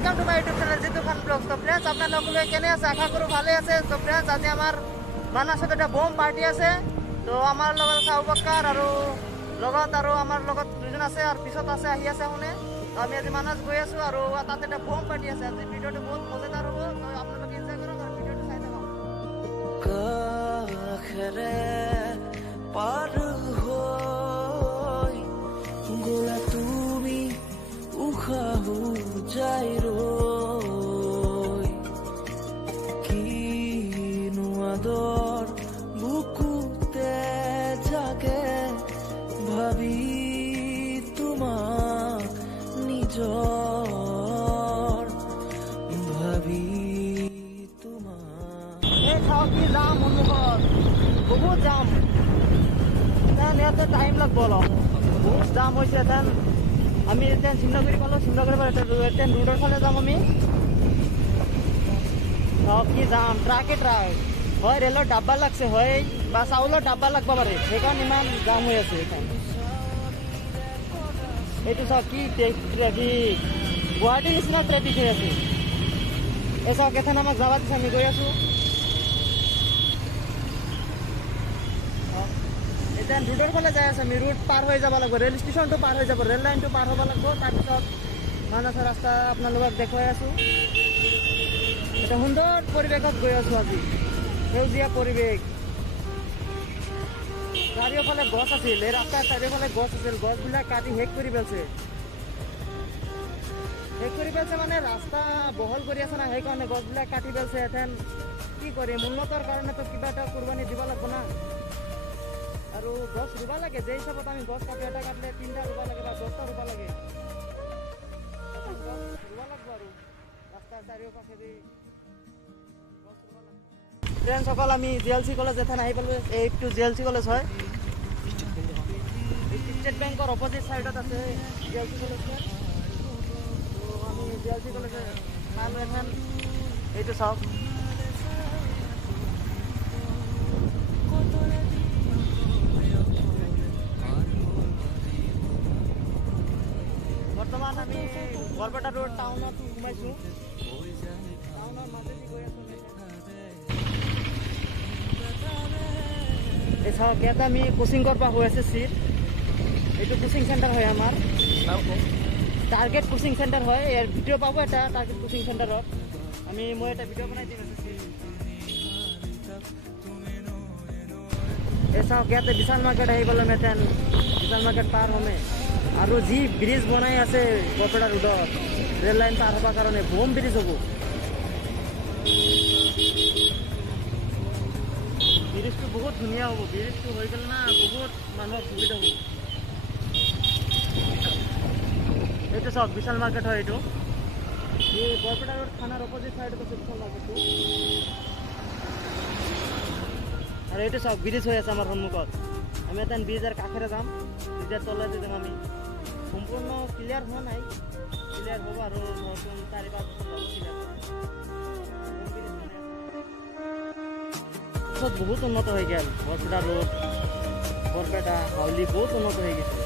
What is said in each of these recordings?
Welcome to my YouTube channel Jitu Khan vlogs. तो friends আপনারা কেনে আছে আশা কৰো ভালে আছে। তো ফ্ৰেন্ডস আজি আমাৰ মানাসত এটা বোম পাৰ্টি আছে। তো আমাৰ লগত সাউ বক্কাৰ আৰু লগত আৰু আমাৰ লগত দুজন আছে আৰু পিছত আছে আহি আছে শুনে। তো আমি আজি মানাস গৈ আছো আৰু তাতে এটা বোম পাৰ্টি আছে। আজি ভিডিওটো বহুত মজাদাৰ হ'ব। তো আপোনালোকে এনজয় কৰক আৰু ভিডিওটো চাই থাকক। কাখরে পার হই গোলা তুমি উখাহু যাই রই কিনু আদর বুকুতে জাগে ভাবি তোমাক নিজর ভাবি তোমাক এই খাও কি যাম সন্মুখত বহুত যাম ইয়াতে টাইম লাগব অলপ বহুত যাম হৈছে এথেন আমি এতিয়া শিমলাগুৰি পালোঁ শিমলাগুৰিৰ পৰা এতিয়া ৰোডৰ ফালে যাম আমি কি যাম ট্ৰাকে ট্ৰাক হয় ৰেলৰ ডাব্বা লাগছে হয় বা চাউলৰ ডাব্বা লাগব পাৰে সেইকাৰণে ইমান জাম হৈ আছে এইখন এইটো চাওক কি ট্ৰেফিক গুৱাহাটীৰ নিচিনা ট্ৰেফিক হৈ আছে এই চাওক এথেন আমাক যাবা দিছে আমি গৈ আছোঁ এতিয়া ৰোডৰ ফালে যাই আছোঁ আমি ৰোড পাৰ হৈ যাব লাগিব ৰেল ষ্টেচনটো পাৰ হৈ যাব ৰেল লাইনটো পাৰ হ'ব লাগিব তাৰপিছত মানাসৰ ৰাস্তা আপোনালোকক দেখুৱাই আছোঁ এটা সুন্দৰ পৰিৱেশত গৈ আছোঁ আজি সেউজীয়া পৰিৱেশ চাৰিওফালে গছ আছিল এই ৰাস্তাৰ চাৰিওফালে গছ আছিল গছবিলাক কাটি শেষ কৰি পেলাইছে মানে ৰাস্তা বহল কৰি আছে না সেইকাৰণে গছবিলাক কাটি পেলাইছে এথেন কি কৰিম উন্নতৰ কাৰণেতো কিবা এটা কোৰবানী দিব লাগিব না আৰু গছ ৰুব লাগে যে হিচাপত আমি গছ কাটি এটা কাটিলে 3টা ৰুব লাগে বা 10টা ৰুব লাগে ৰুব লাগিব আৰু ৰাস্তাৰ চাৰিওকাষেদি গছ ৰুব লাগিব ফ্ৰেণ্ডসকল আমি জিএলচি কলেজ এথান আহি পালোঁ এইটো জিএলচি কলেজ হয় ষ্টেট বেংকৰ অপজিট ছাইডত আছে জিএলচি কলেজটো তো আমি জিএলচি কলেজ পালোঁ এথান এইটো চাওক বৰ্তমান আমি বৰপেটা ৰোড টাউনত সোমাইছোঁ টাউনৰ মাজেদি গৈ আছোঁ এই চাওক ইয়াতে আমি কোচিং কৰিব হৈ আছে চিট এইটো কোচিং চেণ্টাৰ হয় আমাৰ টাৰ্গেট কোচিং চেণ্টাৰ হয় ইয়াৰ ভিডিঅ' পাব এটা টাৰ্গেট কোচিং চেণ্টাৰত মই এটা ভিডিঅ' বনাই দিম এই চাওক ইয়াতে বিশাল মাৰ্কেট আহি গ'লে মেটেন বিশাল মাৰ্কেট পাৰ হ'মে আৰু যি ব্ৰিজ বনাই আছে বৰপেটা ৰোডত ৰেল লাইন পাৰ হ'বৰ কাৰণে বোম ব্ৰিজ হ'ব ব্ৰিজটো বহুত ধুনীয়া হ'ব ব্ৰিজটো হৈ গ'লে না বহুত মানুহৰ সুবিধা হ'ব এইটো চাওক বিশাল মাৰ্কেট হয় এইটো এই বৰপেটা ৰোড থানাৰ অপজিট ছাইডত আছে বিশাল মাৰ্কেটটো আৰু এইটো চাওক ব্ৰিজ হৈ আছে আমাৰ সন্মুখত আমি এটা ব্ৰিজৰ কাষেৰে যাম ব্ৰিজৰ তলেদি যাম আমি সম্পূৰ্ণ ক্লিয়াৰ হোৱা নাই ক্লিয়াৰ হ'ব আৰু নতুন 4-5 বছৰ ক্লিয়াৰ বহুত উন্নত হৈ গ'ল বৰপেটা ৰোড বৰপেটা হাউলি বহুত উন্নত হৈ গৈছে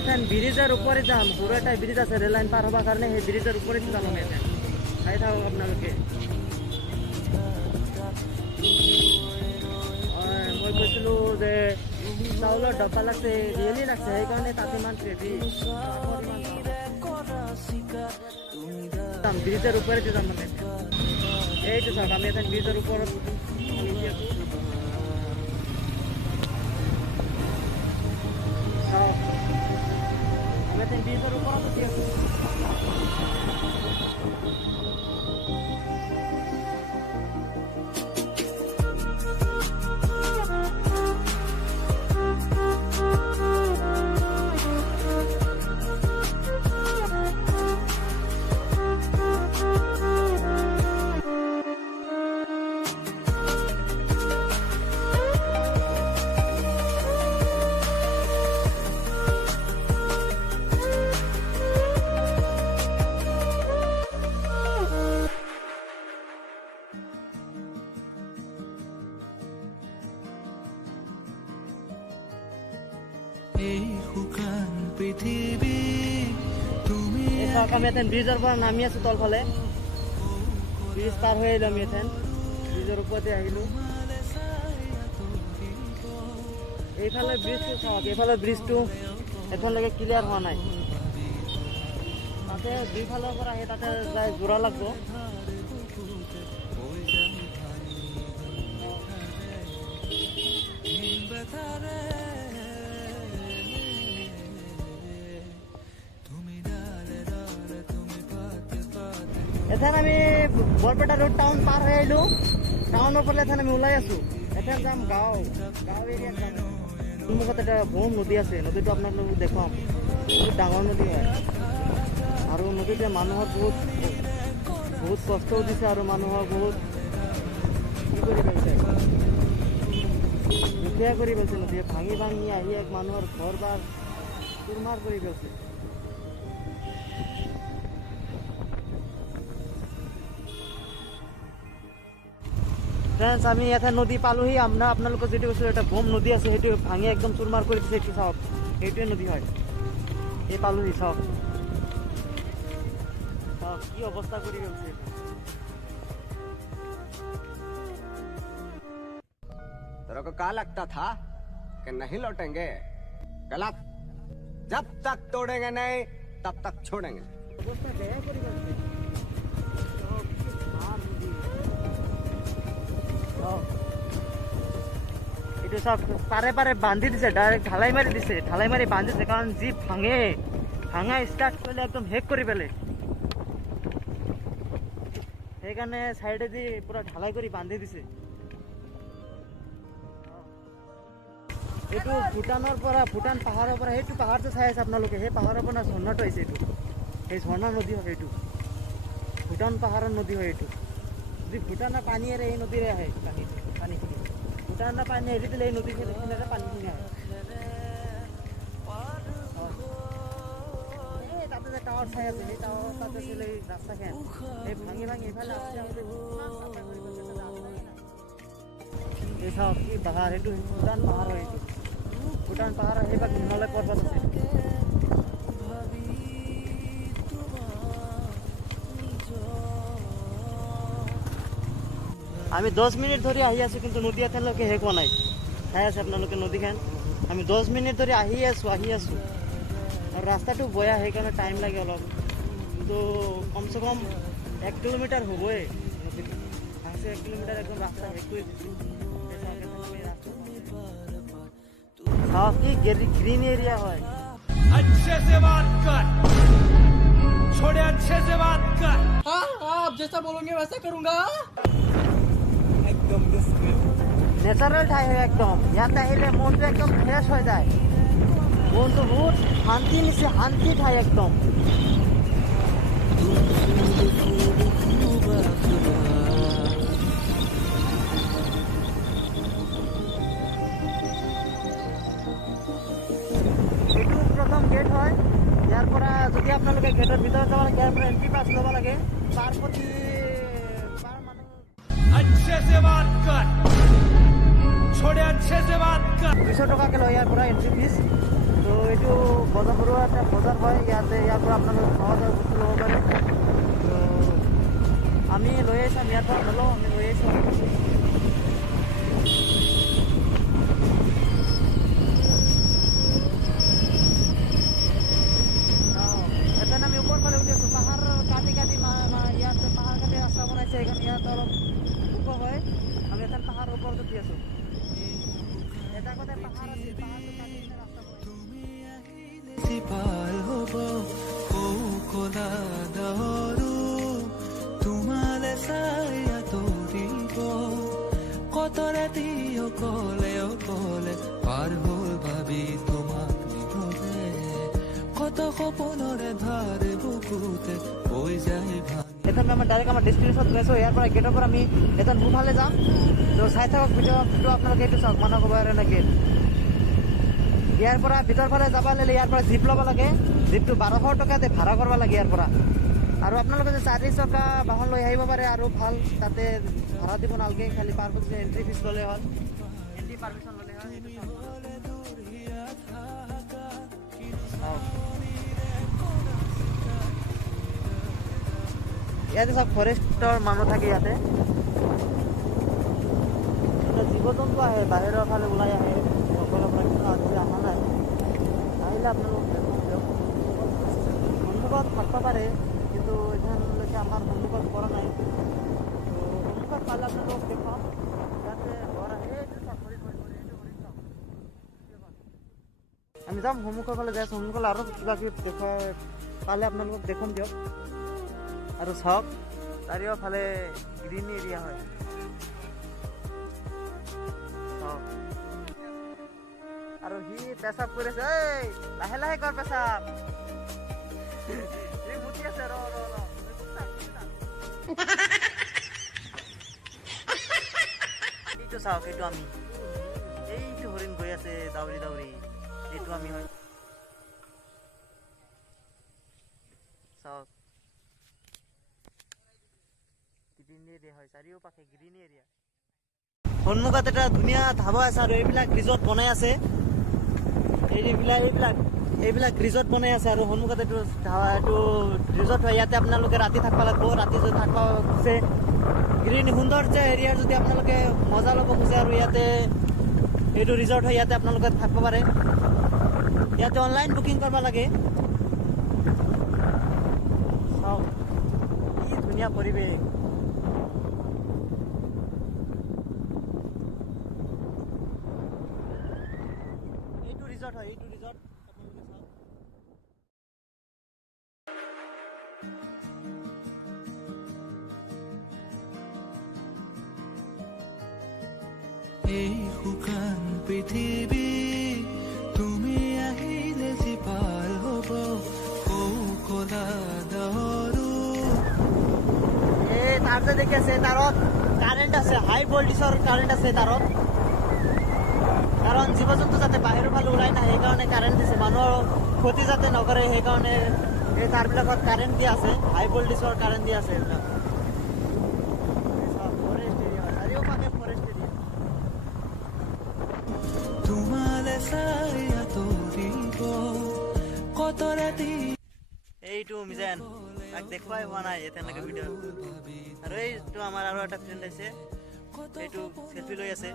এথেন ব্ৰিজৰ ওপৰে যাম দূৰ এটা ব্ৰিজ আছে ৰেল লাইন পাৰ হ'বৰ কাৰণে সেই ব্ৰিজৰ ওপৰে যাম আমি এথেন চাই থাকক আপোনালোকে মই কৈছিলোঁ যে চাউলৰ ডব্বা লাগছে ৰিয়েলি লাগছে সেইকাৰণে তাত ইমান ট্ৰেফিক যাম ব্ৰিজৰ ওপৰে যাম মানে এইটো চাওক আমি এথেন ব্ৰিজৰ ওপৰত ব্ৰিজৰ ওপৰত উঠি আছোঁ এই শুকান পৃথিৱী তুমি আমি এথেন ব্ৰিজৰ পৰা নামি আছো তলফালে ব্ৰিজ পাৰ হৈ আহিলো আমি এথেন ব্ৰিজৰ ওপৰতে আহিলো এইফালে ব্ৰিজটো চাওক এইফালে ব্ৰিজটো এখনলৈকে ক্লিয়াৰ হোৱা নাই তাতে দুইফালৰ পৰা আহি তাতে যাই যোৰা লাগব এথেন আমি বৰপেটা ৰোড টাউন পাৰ হৈ আহিলো টাউনৰ পৰা এথেন আমি ওলাই আছো এথেন যাম গাঁও এৰিয়াত যাম সন্মুখত এটা ব্ৰহ্ম নদী আছে নদীটো আপোনালোকক দেখুৱাম বহুত ডাঙৰ নদী হয় আৰু নদীতে মানুহৰ বহুত কষ্টও দিছে আৰু মানুহৰ বহুত কি কৰি পেলাইছে দুখীয়া কৰি পেলাইছে নদীয়ে ভাঙি আহি এক মানুহৰ ঘৰ বাৰ চুৰমাৰ কৰি পেলাইছে ফ্ৰেণ্ডছ আমি ইয়াতে নদী পালোহি আপোনালোকক যিটো কৈছিলোঁ এটা ব্ৰহ্ম নদী আছে সেইটো ভাঙি একদম চুৰমাৰ কৰি দিছে এইটো চাওক সেইটোৱে নদী হয় এই পালোহি চাওক চাওক কি অৱস্থা কৰি গৈছে तेरे को क्या लगता था कि नहीं लौटेंगे? गलत। जब तक तोड़ेंगे नहीं तब तक छोड़ेंगे। অৱস্থা বেয়া কৰি গৈছে এইটো চাওক পাৰে বান্ধি দিছে ডাইৰেক্ট ঢালাই মাৰি বান্ধিছে কাৰণ যি ভাঙা ষ্টাৰ্ট কৰিলে একদম শেষ কৰি পেলে সেইকাৰণে চাইডেদি পুৰা ঢালাই কৰি বান্ধি দিছে এইটো ভূটান পাহাৰৰ পৰা সেইটো পাহাৰটো চাই আছে আপোনালোকে সেই পাহাৰৰ পৰা ঝৰ্ণাটো আহিছে এইটো সেই ঝৰ্ণা নদী হয় এইটো ভূটান পাহাৰৰ নদী হয় এইটো যদি ভূটানৰ পানী এৰে এই নদীৰে আহে পানীখিনি ভূটানৰ পানী এৰি দিলে এই নদীখিনিৰে পানীখিনি আহে এই তাতে যে টাৱাৰ চাই আছে সেই টাৱাৰ তাতে আছিলে এই ৰাস্তাখন এই ভাঙি এইফালে এই চাওক কি পাহাৰ এইটো ভূটান পাহাৰ হয় এইটো ভূটান পাহাৰৰ সেইভাগ হিমালয় পৰ্বত আছে আমি 10 মিনিট ধৰি আহি আছো কিন্তু নদী এতিয়ালৈকে শেষ হোৱা নাই চাই আছে আপোনালোকে নদীখন আমি 10 মিনিট ধৰি আহি আছো আৰু ৰাস্তাটো বেয়া সেইকাৰণে টাইম লাগে অলপ কিন্তু কমচে কম 1 কিলোমিটাৰ হ'বই নদীটো আছে 1 কিলোমিটাৰ একদম ৰাস্তা শেষ কৰি দিছো চাওক কি গ্ৰীন এৰিয়া হয় अच्छे से बात कर छोड़े अच्छे से बात कर हाँ आप जैसा बोलोगे वैसा करूंगा নেচাৰেল ঠাই হয় একদম ইয়াত আহিলে মনটো একদম ফ্ৰেছ হৈ যায় মনটো বহুত শান্তি ঠাই একদম এইটো প্ৰথম গেট হয় ইয়াৰ পৰা যদি আপোনালোকে গেটৰ ভিতৰত যাব লাগে ইয়াৰ পৰা এণ্ট্ৰি পাছ ল'ব লাগে পাৰ প্ৰতি अच्छे से बात कर छोड़े अच्छे से बात कर 200 টকাকে লয় ইয়াৰ পৰা এণ্ট্ৰি ফিজ তো এইটো বজাৰ সৰুৱা এটা বজাৰ হয় ইয়াৰ পৰা আপোনালোকে সহজে বস্তু ল'ব পাৰে তো আমি লৈ আহিছোঁ ইয়াৰ পৰা নলওঁ আমি লৈ আহিছোঁ এতেন আমি ওপৰ ফালে উঠি আছোঁ পাহাৰ কাটি ইয়াতে পাহাৰ কাটি ৰাস্তা বনাইছে সেইকাৰণে ইয়াত অলপ ওখ হয় আমি এতেন পাহাৰৰ ওপৰত উঠি আছোঁ এটা কথা পাহাৰ আছে পাহাৰটো কাটি ৰাস্তা বনাইছে পাল হব কলা দহৰু তোমালে চাই আঁতৰিব কত ৰাতি অকলে পাৰ হ'ল ভাবি তোমাক নিবলে কত সপোনৰে ধাৰ বুকুতে হৈ যায় এখন আমি ডাইৰেক্ট আমাৰ ডেষ্টিনেশ্যন গৈছোঁ ইয়াৰ পৰা গেটৰ পৰা আমি এখন সোঁফালে যাম তো চাই থাকক ভিডিঅ'টো আপোনালোকে এইটো চাওক মানস অভয়াৰণ্য গেট ইয়াৰ পৰা ভিতৰ ফালে যাব লাগিলে ইয়াৰ পৰা জীপ ল'ব লাগে জীপটো 1200 টকাতে ভাড়া কৰিব লাগে ইয়াৰ পৰা আৰু আপোনালোকে যে 4 চকা বাহন লৈ আহিব পাৰে আৰু ভাল তাতে ভাড়া দিব নালাগে খালি পাৰ প্ৰতি এণ্ট্ৰি ফিজ ল'লে হ'ল এণ্ট্ৰি পাৰ্মিশ্যন ল'লে হ'ল ইয়াতে চব ফৰেষ্টৰ মানুহ থাকে ইয়াতে জীৱ জন্তু আহে বাহিৰৰ ফালে ওলাই আহে জংঘলৰ পৰা কিন্তু আজি অহা নাই আহিলে আপোনালোক দেখুন দিয়ক সন্মুখত থাকিব পাৰে কিন্তু এতিয়ালৈকে আমাৰ সন্মুখত পৰা নাই তো সন্মুখত পালে আপোনালোক দেখুৱাম যাতে ঘৰ আহে আমি যাম সন্মুখৰ ফালে যাই সন্মুখলৈ আৰু কিবা কিবি দেখুৱাই পালে আপোনালোকক দেখুৱাম দিয়ক আৰু চাওক চাৰিওফালে গ্ৰীণ এৰিয়া হয় চাওক আৰু সি পেচাব কৰিছে ঐ লাহে লাহে কৰ পেচাব সি মুতি আছে ৰ এইটো চাওক এইটো আমি এইটো হৰিণ গৈ আছে দাউৰি দাউৰি এইটো আমি হয় চাওক গ্ৰীণ এৰিয়া হয় চাৰিওপাশে গ্ৰীণ এৰিয়া সন্মুখত এটা ধুনীয়া ধাবা আছে আৰু এইবিলাক ৰিজৰ্ট বনাই আছে এইবিলাক ৰিজৰ্ট বনাই আছে আৰু সন্মুখত এইটো ৰিজৰ্ট হয় ইয়াতে আপোনালোকে ৰাতি থাকিব লাগিব ৰাতি যদি থাকিব খোজে গ্ৰীণ সৌন্দৰ্য এৰিয়াৰ যদি আপোনালোকে মজা ল'ব খোজে আৰু ইয়াতে এইটো ৰিজৰ্ট হয় ইয়াতে আপোনালোকে থাকিব পাৰে ইয়াতে অনলাইন বুকিং কৰিব লাগে চাওক কি ধুনীয়া পৰিৱেশ এইটো ৰিজৰ্ট হয় এইটো ৰিজৰ্ট আপোনালোকে চাওক এই শুকান পৃথিৱী তুমি আহিলে যি পাৰ হ'ব কৌকলা দহৰু এই তাৰ যে দেখি আছে তাৰত কাৰেন্ট আছে হাই ভোল্টেজৰ কাৰেন্ট আছে তাৰত কাৰণ জীৱ জন্তু যাতে বাহিৰৰ ফালে ওলাই নাহে সেইকাৰণে কাৰেণ্ট দিছে মানুহৰ ক্ষতি যাতে নকৰে সেইকাৰণে এই তাৰবিলাকত কাৰেন্ট দিয়া আছে হাই ভোল্টেজৰ কাৰেন্ট দিয়া আছে এইবিলাক ফৰেষ্ট এৰিয়া চাৰিওফালে ফৰেষ্ট এৰিয়া তোমালে চাই আঁতৰিব কত ৰাতি এইটো মিজান তাক দেখুৱাই হোৱা নাই এতিয়ালৈকে ভিডিঅ' আৰু এইটো আমাৰ আৰু এটা ফ্ৰেণ্ড আছে এইটো সেলফি লৈ আছে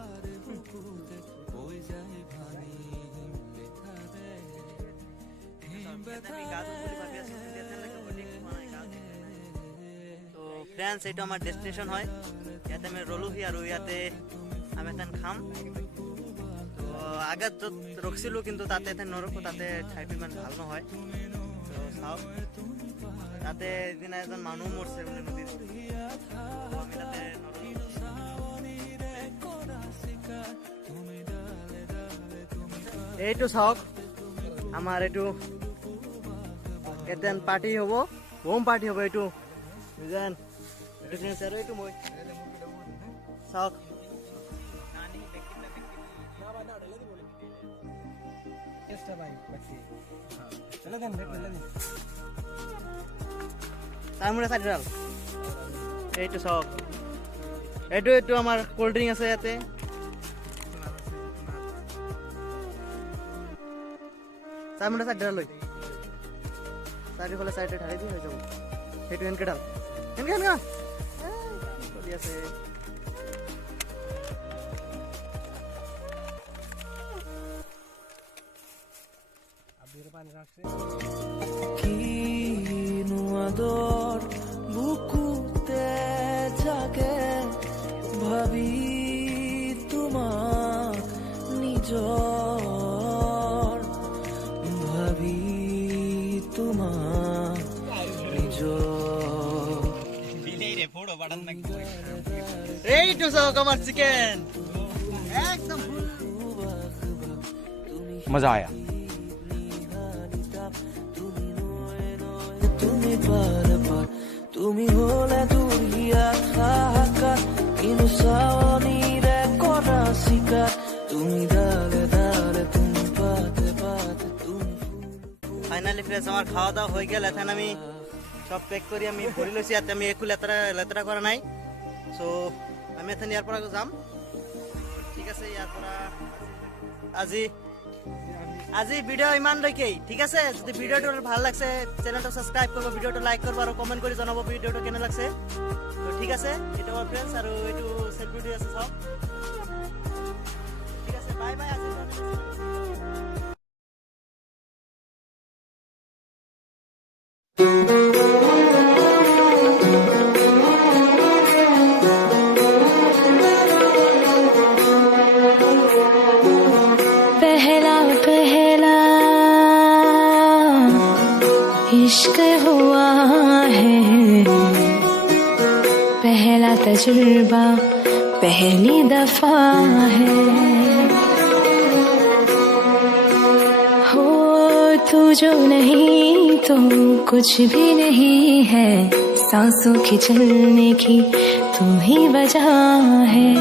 তো ফ্ৰেণ্ডছ এইটো আমাৰ ডেষ্টিনেশ্যন হয় ইয়াতে আমি ৰলোহি আৰু ইয়াতে আমি এথেন খাম তো আগত য'ত ৰখিছিলোঁ কিন্তু তাতে এথেন নৰখোঁ তাতে ঠাইটো ইমান ভাল নহয় তো চাওক তাতে এদিনা এজন মানুহ মৰছে বোলে নদীত আমি তাতে এইটো চাওক আমাৰ এইটো এতেন পাৰ্টি হ'ব হোম পাৰ্টি হ'ব এইটো বুজেন আৰু এইটো মই চাওক তামোলে চাৰিডাল এইটো চাওক এইটো আমাৰ কোল্ড ড্ৰিংক আছে ইয়াতে তামোলে চাৰিডাল লৈ চাৰিওফালে চাৰিটা ঢালি দি হৈ যাব সেইটো এনেকে ঢাল এনেকে চলি আছে কিনো আদৰ বুকুতে জাগে ভাবি তোমাক নিজৰ ভাবি তোমাক নিজৰ এইটো চাওক আমাৰ চিকেন একদম मजा आया তুমি পার পার তুমি হলে দুরিয়া থাকা কিনো সাওনিরে করা শিকার তুমি ডালে ডালে তুমি পাতে পাতে তুমি ফাইনালি ফ্রেন্ডস আমার খাওয়া দাওয়া হয়ে গেল এখন আমি সব প্যাক করে আমি ভরি লৈছি ইয়াতে আমি একো লেতেৰা কৰা নাই সো আমি এখন ইয়াৰ পৰা যাম ঠিক আছে ইয়াৰ পৰা আজি আজি ভিডিও ইমানলৈকে ঠিক আছে। যদি ভিডিওটো ভাল লাগছে চেনেলটো সাবস্ক্রাইব কৰিব, ভিডিওটো লাইক কৰিব আৰু কমেন্ট কৰি জনাব ভিডিওটো কেনে লাগছে। তো ঠিক আছে, এটা আমাৰ ফ্ৰেন্ডছ আৰু এইটো সেলিব্ৰিটি আছে সব। ঠিক আছে, বাই বাই আজি। पहला पहला इश्क हुआ है, पहला तजुर्बा पहली दफा है। हो तू जो नहीं तो कुछ भी नहीं है, सांसों के चलने की तू ही वजह है।